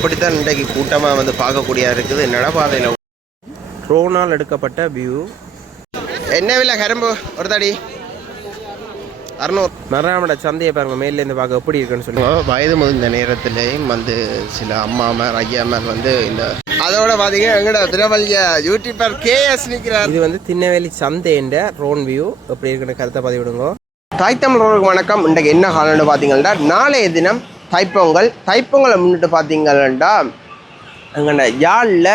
அப்படித்தான் இன்றைக்கு கூட்டமாக வந்து பார்க்கக்கூடியா இருக்குது. நடப்பாதையில் ட்ரோனால் எடுக்கப்பட்ட வியூ. என்ன விலை கரும்பு ஒரு தடி 600. மரணாமட சந்தையை பாருங்க மேலேருந்து பார்க்க எப்படி இருக்குன்னு சொல்லுவோம். வயது முதிர்ந்த நேரத்திலேயும் வந்து சில அம்மாமார் ஐயாமார் வந்து இந்த அதோட பார்த்தீங்கன்னா எங்கட திருவள்ளிய யூடியூபர் KS நிற்கிறார். இது வந்து திண்ணவேலி சந்தைன்ற ரோன் வியூ எப்படி இருக்குன்னு கருத்தை பதிவிடுங்க. தாய் தமிழர்களுக்கு வணக்கம். இன்றைக்கு என்ன காலம்னு பார்த்தீங்கன்னா நாளைய தினம் தைப்பொங்கல். தைப்பொங்கலை முன்னிட்டு பார்த்தீங்கன்னா எங்கட யாழில்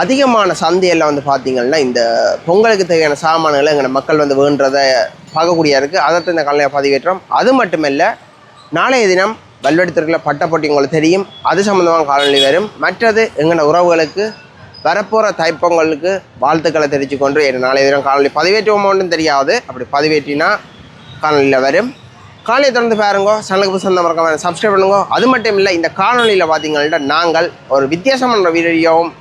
அதிகமான சந்தையெல்லாம் வந்து பார்த்திங்கன்னா இந்த பொங்கலுக்கு தேவையான சாமான்களை எங்கள் மக்கள் வந்து வேண்டதை பார்க்கக்கூடிய இருக்குது. அதற்கு இந்த காலையில் பதிவேற்றோம். அது மட்டுமில்லை, நாளைய தினம் வல்வெடுத்திருக்கிற பட்டப்போட்டி உங்களுக்கு தெரியும், அது சம்மந்தமான காலநிலை வரும். மற்றது எங்கள் உறவுகளுக்கு வரப்போகிற தைப்பொங்கலுக்கு வாழ்த்துக்களை தெரிவித்து கொண்டு நாளைய தினம் காலநிலை பதிவேற்றுவோமோன்னு தெரியாது. அப்படி பதிவேற்றினா காலநிலையில் வரும். காலையை தொடர்ந்து பாருங்க. சேனலுக்கு புதுசாக மறக்காம சப்ஸ்கிரைப் பண்ணுங்க. அது மட்டும் இல்லை, இந்த காணொலியில் பார்த்திங்கன்னா நாங்கள் ஒரு வித்தியாசமான வீடியோவும்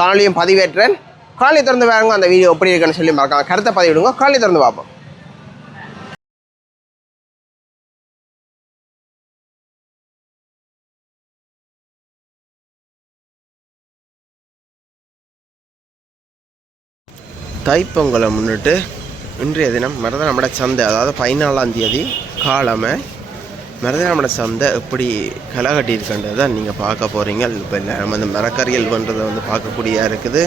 காலையும் பதிவேற்றேன். காலையை திறந்து பாருங்க. அந்த வீடியோ எப்படி இருக்குன்னு சொல்லி மறக்காம கருத்தை பதிவிடுங்க. காலையை திறந்து பார்ப்போம். தைப்பொங்கலை முன்னிட்டு இன்றைய தினம் மருதநாமட சந்தை, அதாவது 14ஆம் தேதி காலமை மருதநாமட சந்தை எப்படி களை கட்டியிருக்கின்றதை தான் நீங்கள் பார்க்க போகிறீங்க. இப்போ நம்ம வந்து மரக்கறிகள் பண்ணுறதை வந்து பார்க்கக்கூடியா இருக்குது.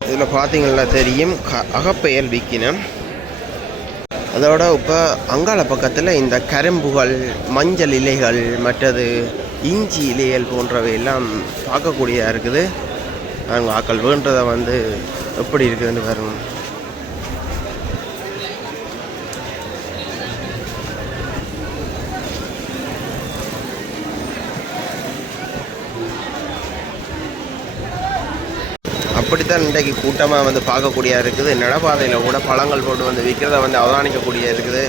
இதில் பார்த்தீங்கன்னா தெரியும், அகப்பெயல் விற்கினம். அதோட இப்போ அங்காள பக்கத்தில் இந்த கரும்புகள், மஞ்சள் இலைகள், மற்றது இஞ்சி இலைகள் போன்றவை எல்லாம் பார்க்கக்கூடியதாக இருக்குது. அவங்க ஆக்கள் வேண்டதை வந்து எப்படி இருக்குதுன்னு பாருங்க. அப்படித்தான் இன்றைக்கு கூட்டமாக வந்து பார்க்கக்கூடியா இருக்குது. நடப்பாதையில் கூட பழங்கள் போட்டு வந்து விற்கிறத வந்து அவதானிக்கக்கூடிய இருக்குது.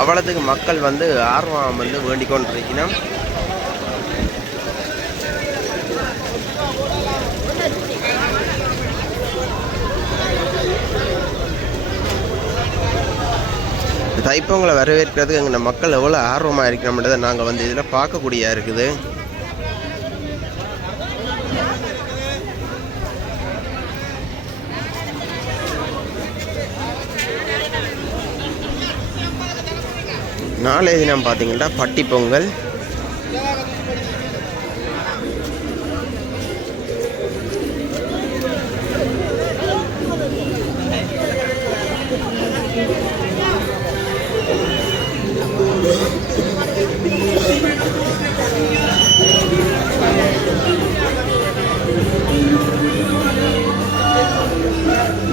அவ்வளோத்துக்கு மக்கள் வந்து ஆர்வம் வந்து வேண்டிக் கொண்டிருக்கணும். தைப்பொங்கலை வரவேற்கிறதுக்கு எங்கள் மக்கள் எவ்வளோ ஆர்வமாக இருக்கணும்ன்றதை நாங்கள் வந்து இதில் பார்க்கக்கூடியா இருக்குது. நாளைய தினம் பார்த்தீங்கன்னா பட்டி பொங்கல்.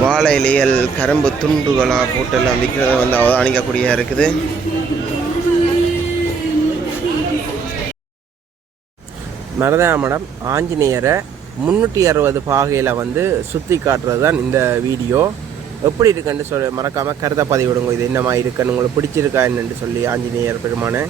வாழை இலைகள், கரும்பு துண்டுகளாக போட்டெல்லாம் விற்கிறத வந்து அவதானிக்கக்கூடிய இருக்குது. மருதநாமடம் ஆஞ்சநேயரை 360 பாகையில் வந்து சுற்றி காட்டுறது தான் இந்த வீடியோ. எப்படி இருக்குன்னு மறக்காமல் கருத்தை பதிவிடுங்க. இது என்னமா இருக்குன்னு உங்களுக்கு பிடிச்சிருக்கா என்னன்னு சொல்லி ஆஞ்சநேயர் பெருமானை.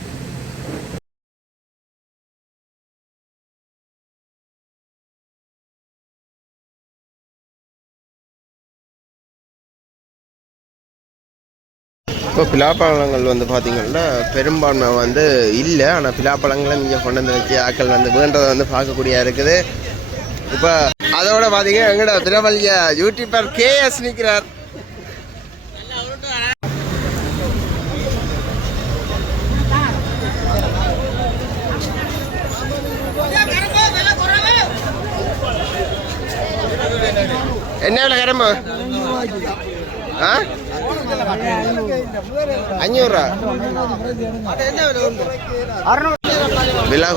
இப்போ பிலாப்பழங்கள் வந்து பார்த்திங்கன்னா பெரும்பான்மை வந்து இல்லை. ஆனால் பிலாப்பழங்களை நீங்கள் கொண்டு வந்து வச்சு ஆக்கள் வந்து வேண்டதை வந்து பார்க்கக்கூடியா இருக்குது. இப்போ அதோட பாத்தீங்க எங்கட பிரபல்ய யூடியூபர் KS நிக்கிறார். என்ன விலை கரும்பு? 500 விலை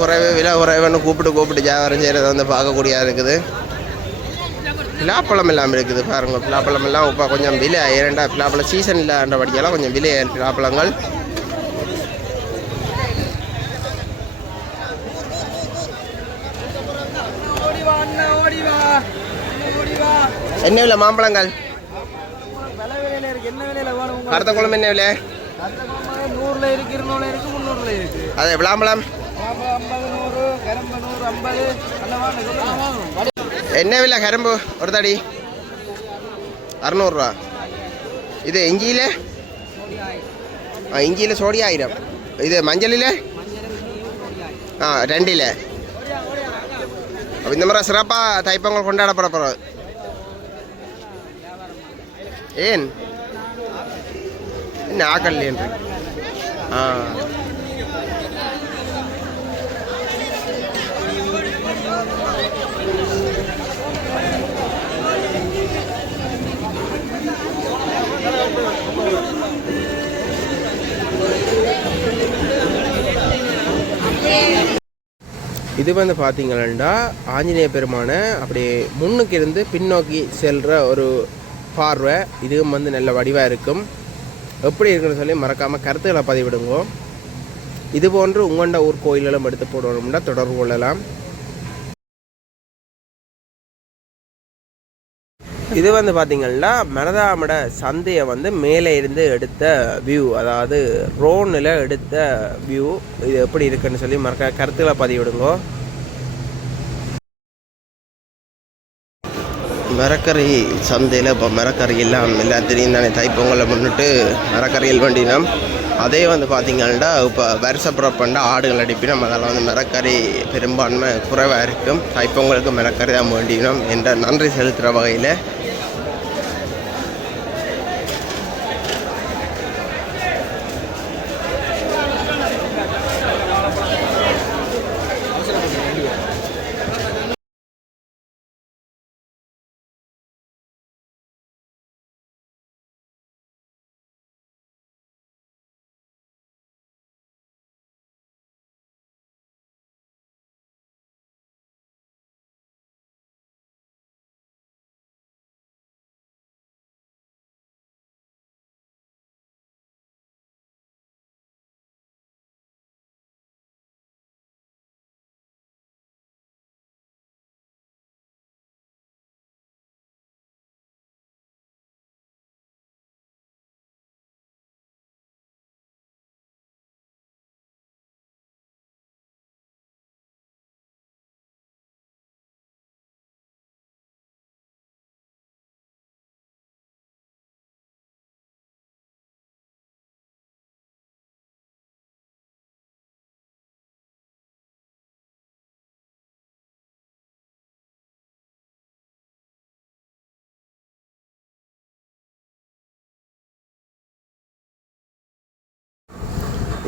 குறைவுன்னு கூப்பிட்டு வியாபாரம் செய்யறத வந்து பார்க்கக்கூடியதாக இருக்குது. பிலாப்பழம் எல்லாம் இருக்குது பாருங்க. பிலாப்பழம் எல்லாம் இப்போ கொஞ்சம் விலை ஏறண்டா. பிலாப்பழம் சீசன் இல்லைன்ற படிக்கெல்லாம் கொஞ்சம் விலை பிலாப்பழங்கள். என்ன விலை மாம்பழங்கள்? அடுத்த குளம் என்ன விலை? 100 இருக்கு, 200 இருக்கு, 300 இருக்கு. அது விளாம்பழம் என்ன விலை? கரும்பு ஒரு தடி 600 ரூபா. இது இஞ்சியில் இஞ்சியில் சோடி 1000. இது மஞ்சளில் 2. இந்த மாதிரி சிறப்பாக தைப்பொங்கல் கொண்டாடப்பட போகிறது. ஏன் என்ன ஆக்கல்லேன்? இது வந்து பார்த்தீங்கன்னா ஆஞ்சநேய பெருமானை அப்படியே முன்னுக்கு இருந்து பின்னோக்கி செல்கிற ஒரு பார்வை. இதுவும் வந்து நல்ல வடிவாக இருக்கும். எப்படி இருக்குன்னு சொல்லி மறக்காமல் கருத்துக்களை பதிவிடுங்க. இது போன்று உங்கள்ட ஊர் கோயில்களும் எடுத்து போடணும்னா தொடர்பு கொள்ளலாம். இது வந்து பார்த்திங்கன்னா மனதாமட சந்தையை வந்து மேலே இருந்து எடுத்த வியூ, அதாவது ரோனில் எடுத்த வியூ. இது எப்படி இருக்குன்னு சொல்லி கருத்துக்களை பதிவிடுங்க. மரக்கறி சந்தையில் இப்போ மரக்கறி எல்லாம் தெரியும் தானே. தைப்பொங்கலை முன்னிட்டு மரக்கறியில் வண்டினோம். அதே வந்து பார்த்திங்கன்னா இப்போ வருஷப்புறப்பண்ட ஆடுகள் அடிப்பினோம். அதெல்லாம் வந்து மரக்கறி பெரும்பான்மை குறைவாக இருக்கும். தைப்பொங்கலுக்கு மரக்கறி தான் வேண்டினோம் என்ற நன்றி செலுத்துகிற வகையில்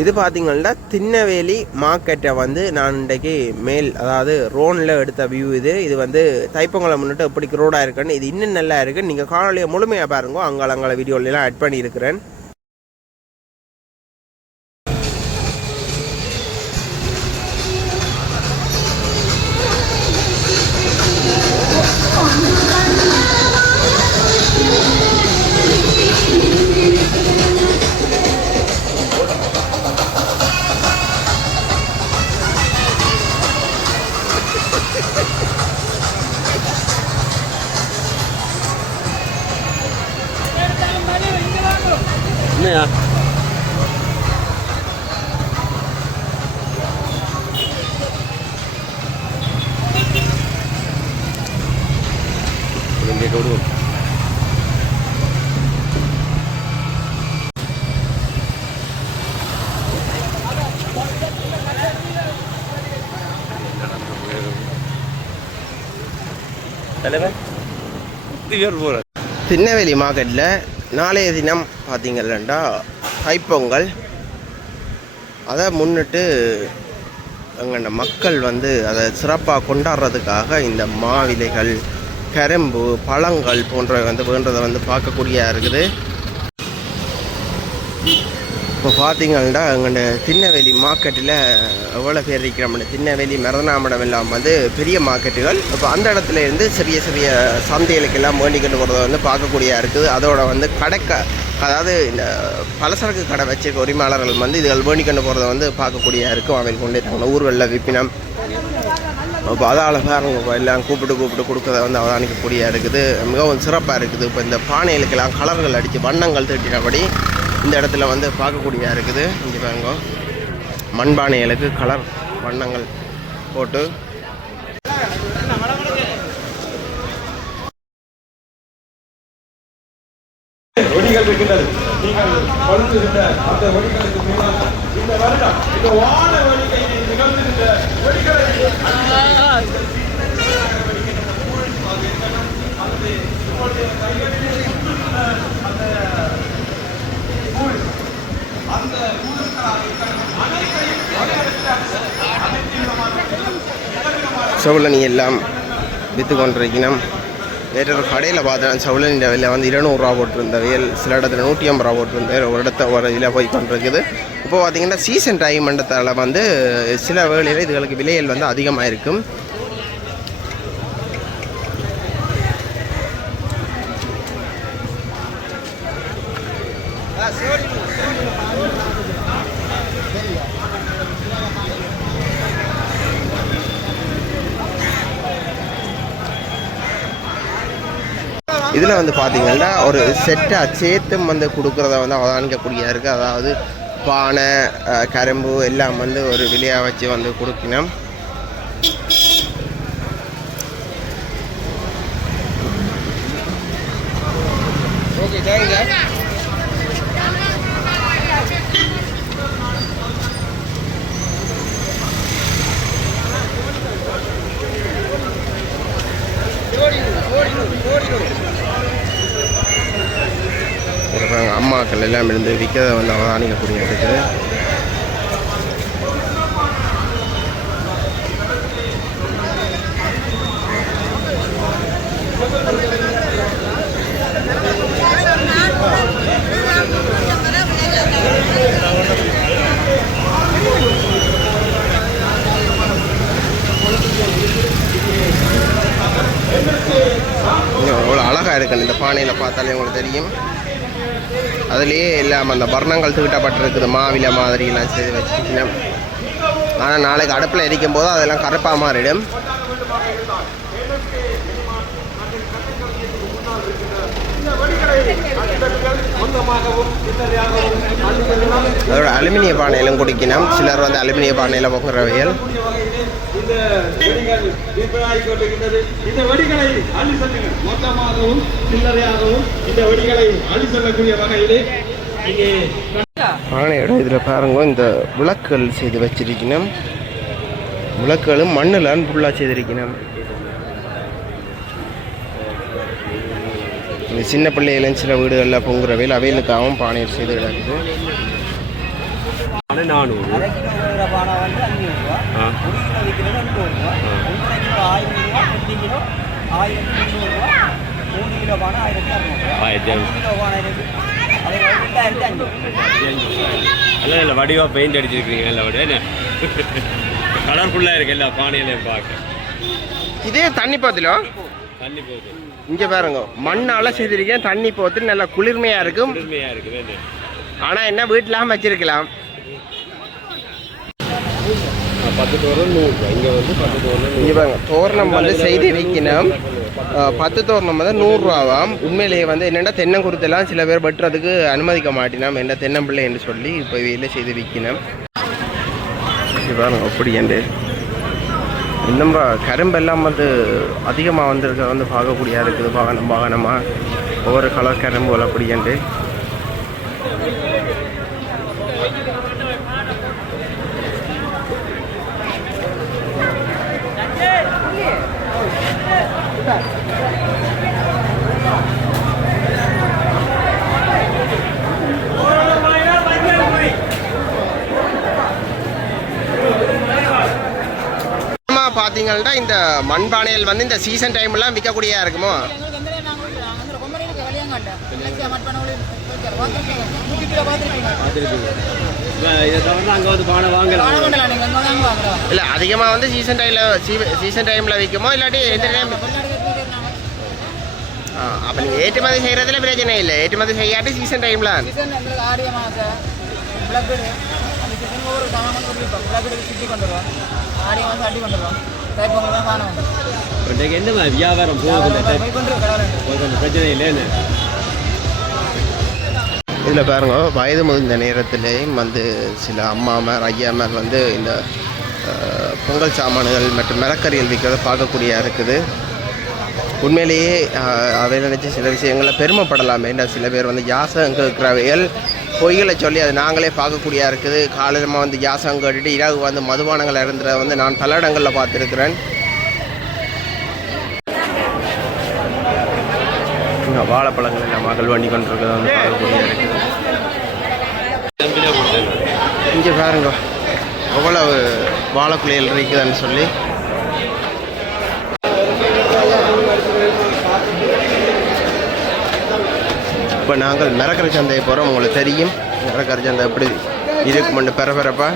இது பார்த்திங்கன்னா திண்ணவேலி மார்க்கெட்டை வந்து நான் இன்றைக்கு மேல், அதாவது ரோனில் எடுத்த வியூ. இது வந்து தைப்பொங்கலை முன்னிட்டு எப்படி க்ரோடாக இருக்குன்னு. இது இன்னும் நல்லா இருக்குது. நீங்கள் காணொலியை முழுமையாக பாருங்க. அங்காள வீடியோலாம் ஆட் பண்ணியிருக்கிறேன். என்னையா விடுவோம். திருநெல்வேலி மார்க்கெட்டில் நாளைய தினம் பார்த்தீங்கன்னா தைப்பொங்கல். அதை முன்னிட்டு எங்கள்ட மக்கள் வந்து அதை சிறப்பாக கொண்டாடுறதுக்காக இந்த மாவிலைகள், கரும்பு, பழங்கள் போன்றவை வந்து வேண்டதை வந்து பார்க்கக்கூடிய இருக்குது. இப்போ பார்த்தீங்கன்னா எங்கள்ட திருநெல்வேலி மார்க்கெட்டில் எவ்வளோ பேர் இருக்கிறோம்னு, திருநெல்வேலி மருதநாமடம் எல்லாம் வந்து பெரிய மார்க்கெட்டுகள். இப்போ அந்த இடத்துல இருந்து சிறிய சிறிய சந்தைகளுக்கெல்லாம் வேண்டிக்கிட்டு போகிறத வந்து பார்க்கக்கூடிய இருக்குது. அதோட வந்து அதாவது இந்த பலசரக்கு கடை வச்சிருக்க உரிமையாளர்கள் வந்து இதுகள் வேண்டிக்கொண்டு போகிறத வந்து பார்க்கக்கூடிய இருக்கும். அவைகள் கொண்டு தங்க ஊர்களில் விற்பினம். இப்போ அதால் பாருங்க எல்லாம் கூப்பிட்டு கொடுக்கறத வந்து அவதானிக்கக்கூடிய இருக்குது. மிகவும் சிறப்பாக இருக்குது. இப்போ இந்த பானைகளுக்கெல்லாம் கலர்கள் அடித்து வண்ணங்கள் தீட்டினபடி இந்த இடத்துல வந்து பார்க்கக்கூடிய இருக்குது. இங்கே பாருங்க மண்பானைகளுக்கு கலர் வண்ணங்கள் போட்டு ஒடிகள் இருக்கின்றது. நீங்கள் கொழுந்துகின்ற அந்த ஒடிகளுக்கு மேலாக இந்த வருடம் இந்த வான ஒடிகை நிகழ்ந்துகின்ற ஒடிகளை செவலனி எல்லாம் விற்று கொண்டிருக்கணும். நேற்று ஒரு கடையில் பார்த்தேன் செவலனி விலை வந்து 200 ரூபா போட்டிருந்த வியல், சில இடத்துல 150 ரூபா போட்டிருந்த ஒரு இடத்த ஒரு இதில் போய் கொண்டிருக்குது. இப்போ பார்த்தீங்கன்னா சீசன் டைம் மண்டத்தால் வந்து சில வேளையில் இதுகளுக்கு விலைகள் வந்து அதிகமாக இருக்கும். இதில் வந்து பார்த்தீங்கன்னா ஒரு செட்டாக சேர்த்தும் வந்து கொடுக்குறத வந்து அவதானிக்கக்கூடிய இருக்குது. அதாவது பானை, கரும்பு எல்லாம் வந்து ஒரு விலையாக வச்சு வந்து கொடுக்கணும். அம்மாக்கள் எல்லாம் இருந்து விற்கிறத வந்து அவதானிக்கக்கூடிய இருக்குது. அவ்வளோ அழகாக இருக்குன்னு இந்த பானையில் பார்த்தாலே உங்களுக்கு தெரியும். அதுலேயே எல்லாம் அந்த வர்ணங்கள் தீட்டப்பட்டிருக்குது, மாவில மாதிரிலாம் செய்து வச்சுக்கணும். ஆனால் நாளைக்கு அடுப்பில் எரிக்கும் போது அதெல்லாம் கருப்பாக மாறிடும். அதோட அலுமினிய பானையிலும் குடிக்கணும். சிலர் வந்து அலுமினிய பானையில் போகிறவையல். இந்த வெடிகள் விற்பனாகி கொண்டிருக்கின்றது. இந்த வெடிகளை அள்ளி செல்லுங்கள். மொத்தமாகவும் சில்லறையாகவும் இந்த வெடிகளை அள்ளி செல்லக்கூடிய வகையிலே இங்கே பானையோட இதில் பாருங்க இந்த விளக்குகள் செய்து வச்சிருக்கணும். விளக்குகளும் மண்ணில் ஃபுல்லாக செய்திருக்கணும். இந்த சின்ன பிள்ளைகளும் சில வீடுகளில் பொங்குறவையில் அவைகளுக்காகவும் பானையில் செய்து கிடக்குது. 400 இல்லை வடிவா பெயிண்ட் அடிச்சிருக்கீங்க. இல்லை விட கலர்ஃபுல்லாக இருக்கு எல்லா பானையிலையும் பார்க்க. இதே தண்ணி பாத்திலோ தண்ணி போகுது. இங்கே பாருங்க மண்ணால் செய்திருக்கேன். தண்ணி போத்து நல்லா குளிர்மையாக இருக்கும். குளிர்மையாக இருக்குது. ஆனால் என்ன வீட்டிலாம் வச்சிருக்கலாம். 10 தோரணம் 100 ரூபா. இங்கே வந்து 10 தோரணம். இங்கே பாருங்க தோரணம் வந்து செய்து வைக்கணும். 10 தோரணம் வந்து 100 ரூபாவாம். உண்மையிலேயே வந்து என்னென்னா தென்னங்குருத்தெல்லாம் சில பேர் வெட்டுறதுக்கு அனுமதிக்க மாட்டினோம். என்ன தென்னம்பிள்ளை என்று சொல்லி இப்போ இதில் செய்து வைக்கணும். இங்கே பாருங்க அப்படி என்று இன்னும் கரும்பெல்லாம் வந்து அதிகமாக வந்துருக்க வந்து பார்க்கக்கூடியா இருக்குது. வாகனமாக ஒவ்வொரு கலர் கரும்பு அப்படி என்று பார்த்தீங்கன்னா இந்த மண்பானைகள் வந்து இந்த சீசன் டைம்லாம் விற்கக்கூடியதாக இருக்குமோ? இதை தவிர அங்கே வந்து பானை வாங்கலாம். இல்லை அதிகமாக வந்து சீசன் டைமில் விற்குமோ இல்லாட்டி எந்த டைம்? அப்போ நீங்கள் ஏற்றுமதி செய்கிறதுல பிரச்சனை இல்லை, ஏற்றுமதி செய்யாட்டி சீசன் டைமில் இன்றைக்கு என்ன வியாபாரம் போகுது, பிரச்சனை இல்லைன்னு. இதில் பாருங்க, வயது முதிர்ந்த நேரத்திலேயும் வந்து சில அம்மாமார் ஐயாமார் வந்து இந்த பொங்கல் சாமான்கள் மற்றும் மரக்கறிகள் விற்கிறத பார்க்கக்கூடிய இருக்குது. உண்மையிலேயே அவை நினச்சி சில விஷயங்களில் பெருமைப்படலாம். ஏன்னா சில பேர் வந்து யாசகம் கேட்குறவைகள் பொய்களை சொல்லி அது நாங்களே பார்க்கக்கூடிய இருக்குது. காலையில் வந்து யாசகம் கேட்டுட்டு இரவு வந்து மதுபானங்கள் இருந்துற வந்து நான் பல இடங்களில் பார்த்துருக்குறேன். வாழைப்பழங்கள் எல்லாம் மகள் வண்டி கொண்டிருக்கிறத வந்து பார்க்கக்கூடிய இருக்குது. இங்கே பாருங்க எவ்வளவு வாழைக்குலையில் இருக்குதுன்னு சொல்லி. இப்போ நாங்கள் மிரக்கரை சந்தையை போகிறோம். உங்களுக்கு தெரியும் மிரக்கரை சந்தை எப்படி இருக்குமெண்டு பெறப்பா